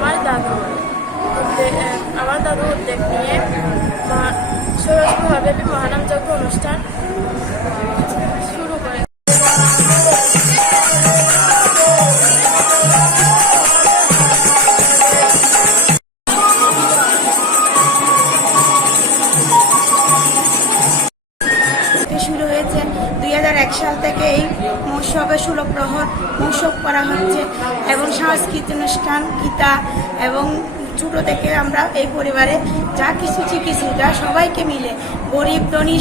আমার দাদু উদ্যোগ নিয়ে ষোড়শব্যাপী মহানামযজ্ঞ অনুষ্ঠান শুরু করে। শুরু হয়েছে 2001 সাল থেকে এই মহোৎসবে 16 প্রহর মহোৎসব করা হচ্ছে এবং সাংস্কৃতিক অনুষ্ঠান গীতা এবং ছোট থেকে আমরা এই পরিবারে যা কিছু শিখেছি যা সবাইকে মিলে গরিব ধনী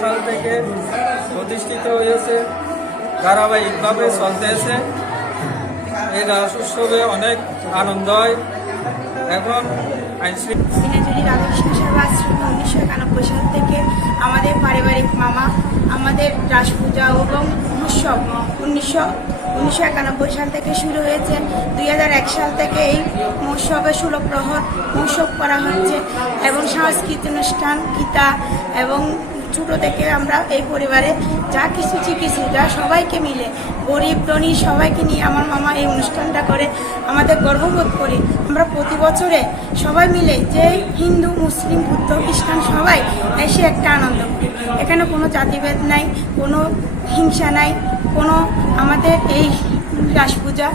সাল থেকে প্রতিষ্ঠিত হয়েছে, ধারাবাহিকভাবে চলতেছে। এই রাস উৎসবে অনেক আনন্দ হয়। এখন দিনাজুলি রাধাকৃষ্ণ সেবা আশ্রম 1991 সাল থেকে আমাদের পারিবারিক মামা আমাদের রাস পূজা এবং উৎসব 1991 সাল থেকে শুরু হয়েছে। 2001 সাল থেকে এই মহোৎসবে 16 প্রহর মহোৎসব করা হচ্ছে এবং সাংস্কৃতিক অনুষ্ঠান গীতা এবং ছোট থেকে আমরা এই পরিবারে যা কিছু শিখেছি যা সবাইকে মিলে গরিব ধনী সবাইকে নিয়ে আমার মামা এই অনুষ্ঠানটা করে আমাদের গর্ববোধ করি। আমরা প্রতি বছরে সবাই মিলে যে হিন্দু মুসলিম বুদ্ধ খ্রিস্টান সবাই এসে একটা আনন্দ করি। এখানে কোনো জাতিভেদ নাই, কোনো হিংসা নাই, কোনো আমাদের এই রাস পূজা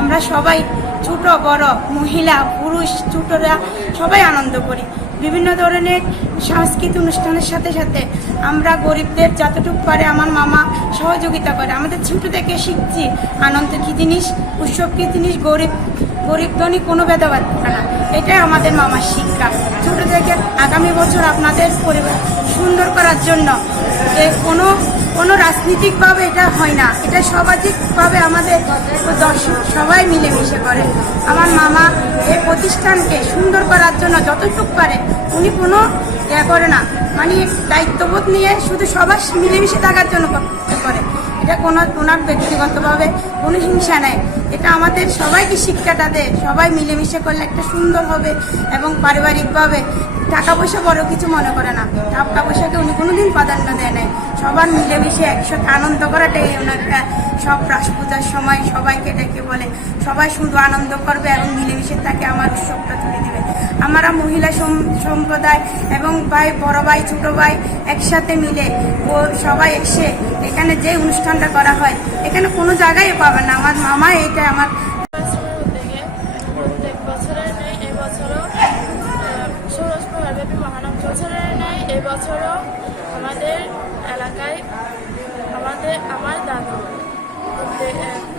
আমরা সবাই ছোট বড় মহিলা পুরুষ ছোটরা সবাই আনন্দ করি। বিভিন্ন ধরনের সাংস্কৃতিক অনুষ্ঠানের সাথে সাথে আমরা গরিবদের যতটুকু পারে আমার মামা সহযোগিতা করে। আমাদের ছোট থেকে শিখছি আনন্দ কী জিনিস, উৎসব কী জিনিস, গরিব ধনী কোনো ভেদাভেদ থাকে না। এটাই আমাদের মামার শিক্ষা ছোট থেকে। আগামী বছর আপনাদের পরিবার সুন্দর করার জন্য কোনো রাজনীতিকভাবে এটা হয় না, এটা সামাজিকভাবে আমাদের দর্শক সবাই মিলেমিশে করে। আমার মামা এই প্রতিষ্ঠানকে সুন্দর করার জন্য যতটুকু পারে উনি কোনো করে না, মানে দায়িত্ববোধ নিয়ে শুধু সবার মিলেমিশে থাকার জন্য করে। এটা ওনার ব্যক্তিগতভাবে কোনো হিংসা নেই। এটা আমাদের সবাইকে শিক্ষাটা দেয়, সবাই মিলেমিশে করলে একটা সুন্দর হবে এবং পারিবারিকভাবে টাকা পয়সা বড় কিছু মনে করে না। টাকা পয়সাকে উনি কোনোদিন প্রাধান্য দেয় নাই। সবার মিলেমিশে একসাথে আনন্দ করাটাই ওনার সব রাস পূজার সময় সবাইকে ডেকে বলে সবাই শুধু আনন্দ করবে এবং মিলেমিশে তাকে আমার উৎসবটা তুলে দেবে। আমরা মহিলা সম্প্রদায় এবং বড় ভাই ছোট ভাই একসাথে মিলে সবাই এসে এখানে যে অনুষ্ঠানটা করা হয় এখানে কোনো জায়গায় পাবে না। আমার মামা এটা আমার এবছরও আমাদের এলাকায়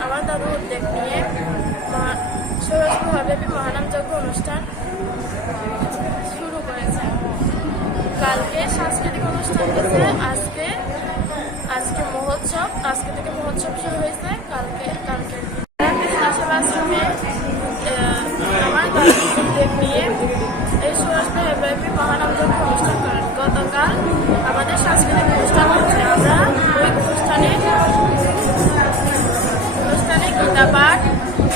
আমার দাদু উদ্যোগ নিয়ে ষোড়শব্যাপী মহানামযজ্ঞ অনুষ্ঠান শুরু করেছে। কালকে সাংস্কৃতিক অনুষ্ঠান হয়েছে, আজকে মহোৎসব, আজকে থেকে মহোৎসব শুরু হয়েছে। কালকে সেবা আশ্রমে আমার দাদু উদ্যোগ নিয়ে এই ষোড়শব্যাপী মহানামযজ্ঞ অনুষ্ঠান করেন। গতকাল আমাদের সাংস্কৃতিক অনুষ্ঠান হচ্ছে। আমরা ওই অনুষ্ঠানে গীতা পাঠ,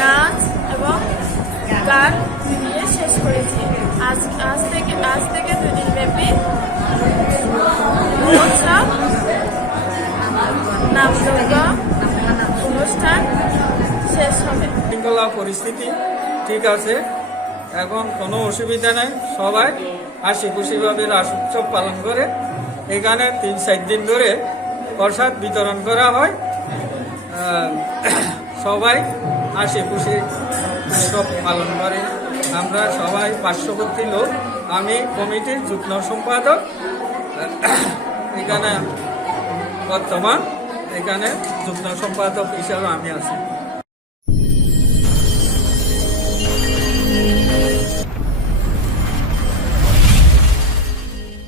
নাচ এবং গান দিয়ে শেষ করেছি। আজ থেকে 2 দিন ব্যাপী মহোৎসব নামযজ্ঞ অনুষ্ঠান শেষ হবে। শৃঙ্খলা পরিস্থিতি ঠিক আছে, এখন কোনো অসুবিধা নেই। সবাই হাসি খুশিভাবে রাস উৎসব পালন করে। এখানে 3-4 দিন ধরে প্রসাদ বিতরণ করা হয়। সবাই হাসি খুশি উৎসব পালন করে। আমরা সবাই পার্শ্ববর্তী লোক। আমি কমিটির যুগ্ম সম্পাদক। এখানে বর্তমান যুগ্ম সম্পাদক হিসাবে আমি আছি।